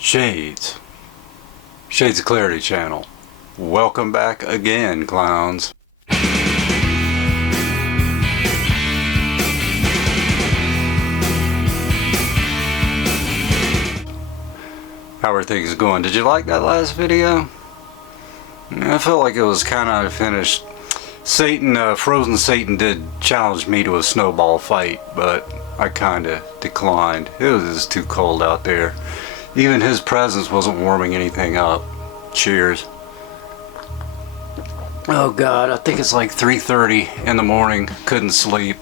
Shades of Clarity channel. Welcome back again, clowns. How are things going? Did you like that last video? I felt like it was kind of finished. Frozen Satan did challenge me to a snowball fight, but I kind of declined. It was just too cold out there. Even his presence wasn't warming anything up. Cheers. Oh God, I think it's like 3:30 in the morning. Couldn't sleep.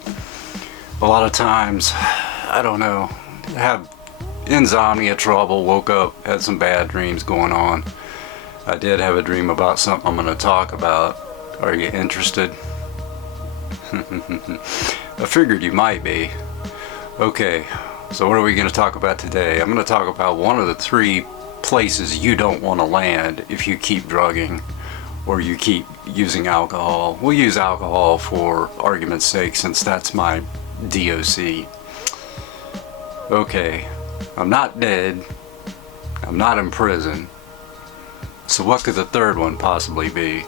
A lot of times, I don't know, have insomnia trouble, woke up, had some bad dreams going on. I did have a dream about something I'm going to talk about. Are you interested? I figured you might be. Okay. So what are we going to talk about today? I'm going to talk about one of the 3 places you don't want to land if you keep drugging or you keep using alcohol. We'll use alcohol for argument's sake since that's my DOC. Okay, I'm not dead. I'm not in prison. So what could the 3rd one possibly be?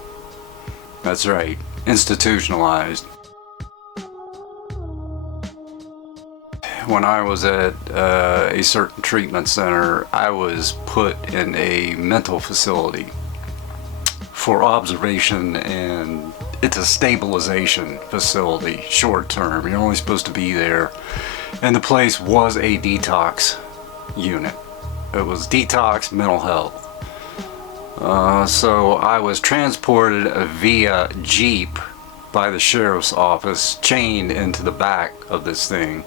That's right, institutionalized. When I was at a certain treatment center, I was put in a mental facility for observation, and it's a stabilization facility, short term. You're only supposed to be there. And the place was a detox unit. It was detox mental health. So I was transported via Jeep by the sheriff's office, chained into the back of this thing,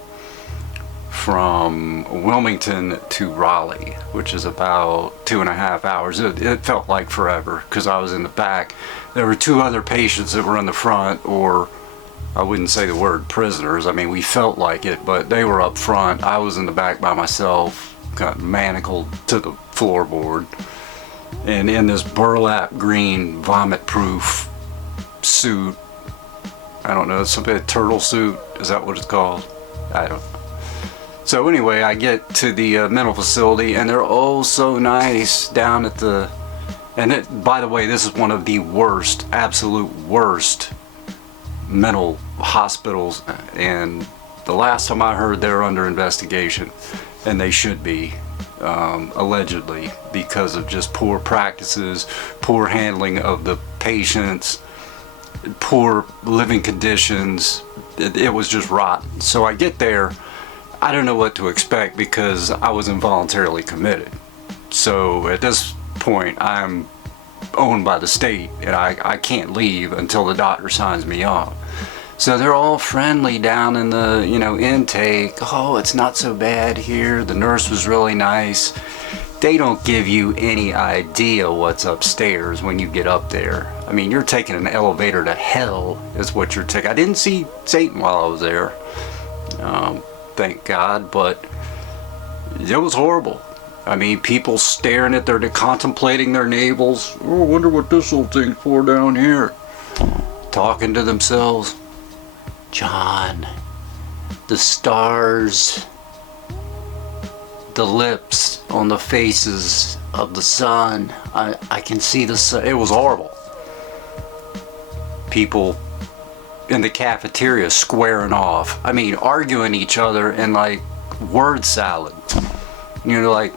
from Wilmington to Raleigh, which is about 2.5 hours. It felt like forever because I was in the back. There were 2 other patients that were in the front, or I wouldn't say the word prisoners. I mean, we felt like it, but they were up front. I was in the back by myself, kind of manacled to the floorboard, and in this burlap green vomit-proof suit. I don't know, some kind of turtle suit. Is that what it's called? I don't know. So anyway, I get to the mental facility, and they're oh so nice down at the, by the way, this is one of the worst, absolute worst mental hospitals, and the last time I heard they're under investigation, and they should be, allegedly, because of just poor practices, poor handling of the patients, poor living conditions. It was just rotten. So I get there. I don't know what to expect because I was involuntarily committed. So at this point, I'm owned by the state, and I can't leave until the doctor signs me off. So they're all friendly down in the, intake. Oh, it's not so bad here. The nurse was really nice. They don't give you any idea what's upstairs when you get up there. I mean, you're taking an elevator to hell is what you're taking. I didn't see Satan while I was there. Thank God, but it was horrible. I mean, people staring at contemplating their navels. Oh, I wonder what this little thing's for down here. Talking to themselves. John, the stars, the lips on the faces of the sun. I can see the sun. It was horrible. People in the cafeteria squaring off. I mean, arguing each other in like word salad. Like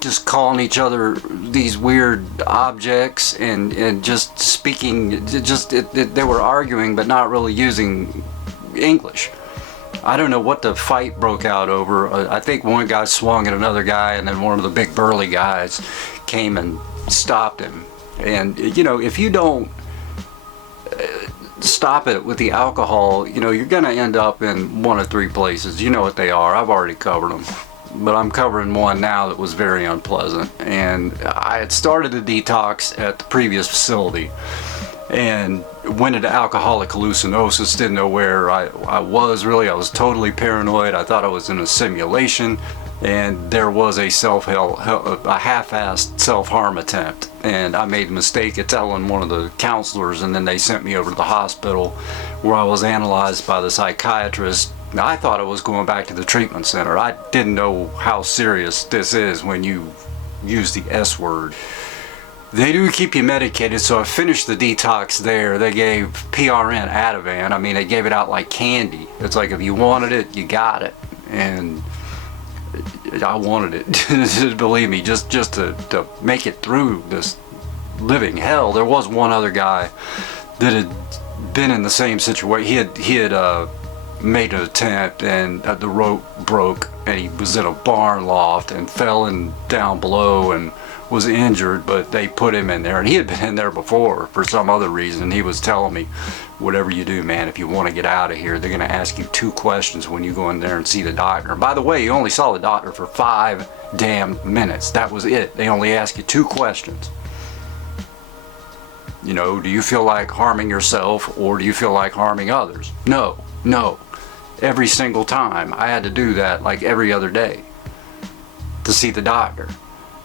just calling each other these weird objects and just speaking, they were arguing but not really using English. I don't know what the fight broke out over. I think one guy swung at another guy, and then one of the big burly guys came and stopped him. And if you don't stop it with the alcohol, you're gonna end up in one of 3 places. You know what they are. I've already covered them, but I'm covering one now that was very unpleasant. And I had started a detox at the previous facility and went into alcoholic hallucinosis. Didn't know where I was really. I was totally paranoid. I thought I was in a simulation, and there was a half-assed self-harm attempt, and I made a mistake of telling one of the counselors, and then they sent me over to the hospital where I was analyzed by the psychiatrist Now, I thought I was going back to the treatment center. I didn't know how serious this is when you use the S word. They do keep you medicated, so I finished the detox there. They gave PRN Ativan. I mean, they gave it out like candy. It's like if you wanted it, you got it. And I wanted it. Believe me, just to make it through this living hell. There was one other guy that had been in the same situation. He had made an attempt, and the rope broke, and he was in a barn loft and fell in down below and was injured, but they put him in there, and he had been in there before for some other reason. He was telling me, whatever you do, man, if you want to get out of here, they're going to ask you 2 questions when you go in there and see the doctor. And by the way, you only saw the doctor for 5 damn minutes. That was it. They only ask you 2 questions. You know, do you feel like harming yourself, or do you feel like harming others? No. Every single time I had to do that, like every other day, to see the doctor.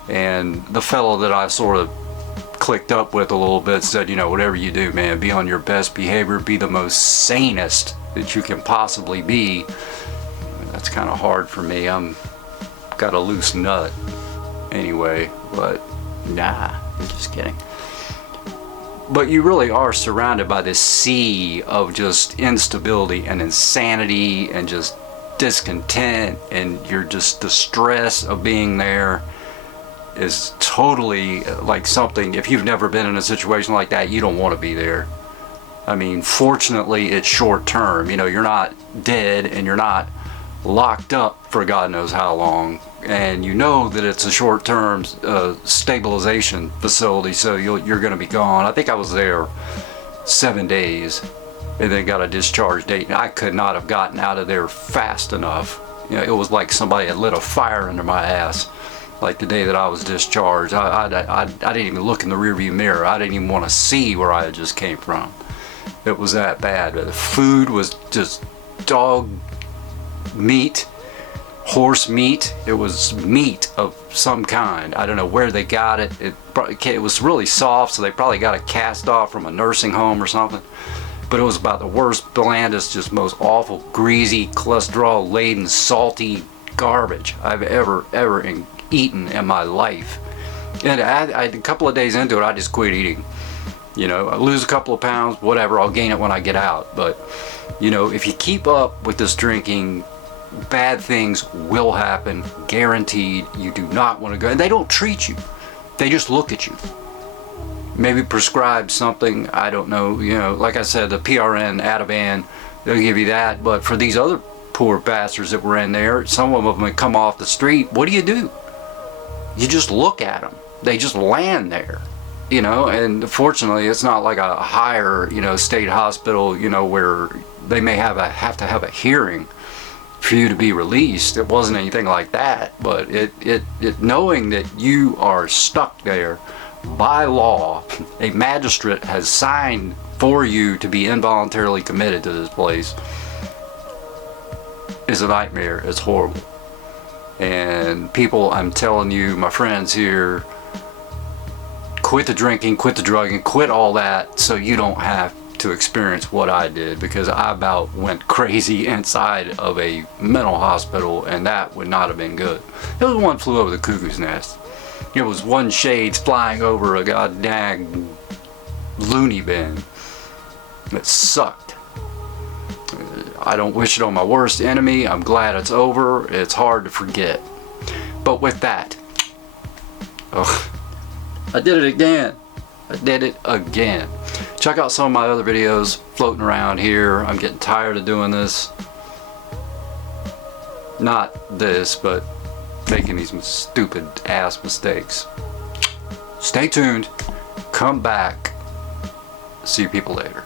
And the fellow that I sort of clicked up with a little bit said, you know, whatever you do, man, be on your best behavior, be the most sanest that you can possibly be. That's kind of hard for me. I'm got a loose nut anyway, but nah, I'm just kidding. But you really are surrounded by this sea of just instability and insanity and just discontent, and you're just, the stress of being there is totally like something, if you've never been in a situation like that, you don't want to be there. I mean, fortunately it's short term. You know, you're not dead and you're not locked up for God knows how long, and you know that it's a short term stabilization facility, so you're going to be gone. I think I was there 7 days and then got a discharge date, and I could not have gotten out of there fast enough. You know, it was like somebody had lit a fire under my ass. Like the day that I was discharged, I didn't even look in the rearview mirror. I didn't even want to see where I just came from. It was that bad. The food was just dog meat, horse meat. It was meat of some kind. I don't know where they got it. It was really soft, so they probably got it cast off from a nursing home or something. But it was about the worst, blandest, just most awful, greasy, cholesterol-laden, salty garbage I've ever eaten in my life. And a couple of days into it, I just quit eating. You know, I lose a couple of pounds, whatever, I'll gain it when I get out. But, you know, if you keep up with this drinking, bad things will happen, guaranteed. You do not want to go. And they don't treat you. They just look at you. Maybe prescribe something, I don't know. You know, like I said, the PRN, Ativan, they'll give you that. But for these other poor bastards that were in there, some of them would come off the street. What do? You just look at them. They just land there, you know. And fortunately, it's not like a higher, you know, state hospital, you know, where they may have to have a hearing for you to be released. It wasn't anything like that. But it knowing that you are stuck there by law, a magistrate has signed for you to be involuntarily committed to this place, is a nightmare. It's horrible. And people, I'm telling you, my friends here, quit the drinking, quit the drugging, quit all that, so you don't have to experience what I did, because I about went crazy inside of a mental hospital, and that would not have been good. It was one flew over the cuckoo's nest. It was one shades flying over a goddamn loony bin. It sucked. I don't wish it on my worst enemy. I'm glad it's over. It's hard to forget. But with that, I did it again. Check out some of my other videos floating around here. I'm getting tired of doing this. Not this, but making these stupid ass mistakes. Stay tuned. Come back. See you people later.